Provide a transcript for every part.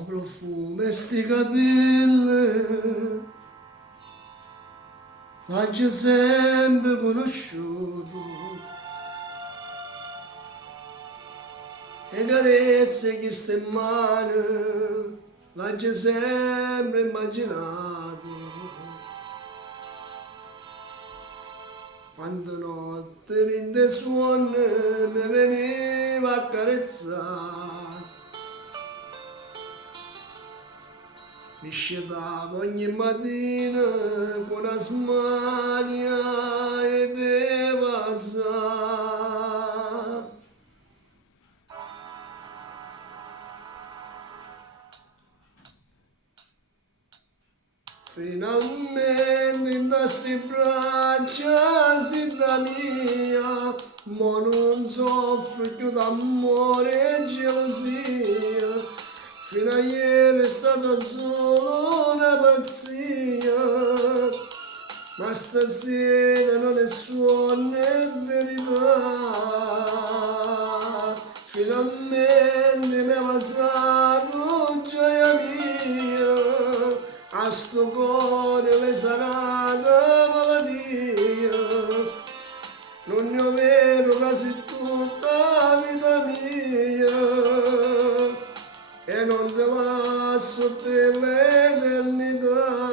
o profumo e sti capelli, l'hai sempre conosciuto, e carezze che sta in mano, l'hai sempre immaginato. Quando notte rinde suono mi veniva a carezzare, mi scetavo ogni mattina con una smania e devasa. Finalmente in queste braccia si da mia, ma non soffro più d'amore e gelosia. Fino a ieri è stata solo una pazzia, ma stasera non è suono, è verità. Finalmente mi ha passato gioia mia, a sto cuore le sanata malattia. Non ne ho vero quasi tutta la vita mia, e non te lascio per l'eternità.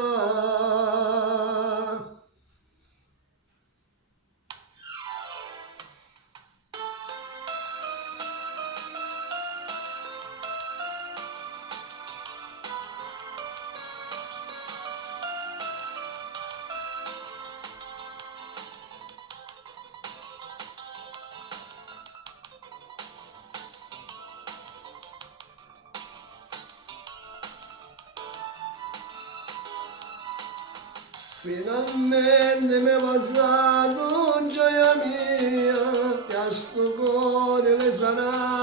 Finalmente mi è passato gioia mia, che a sto cuore le sarà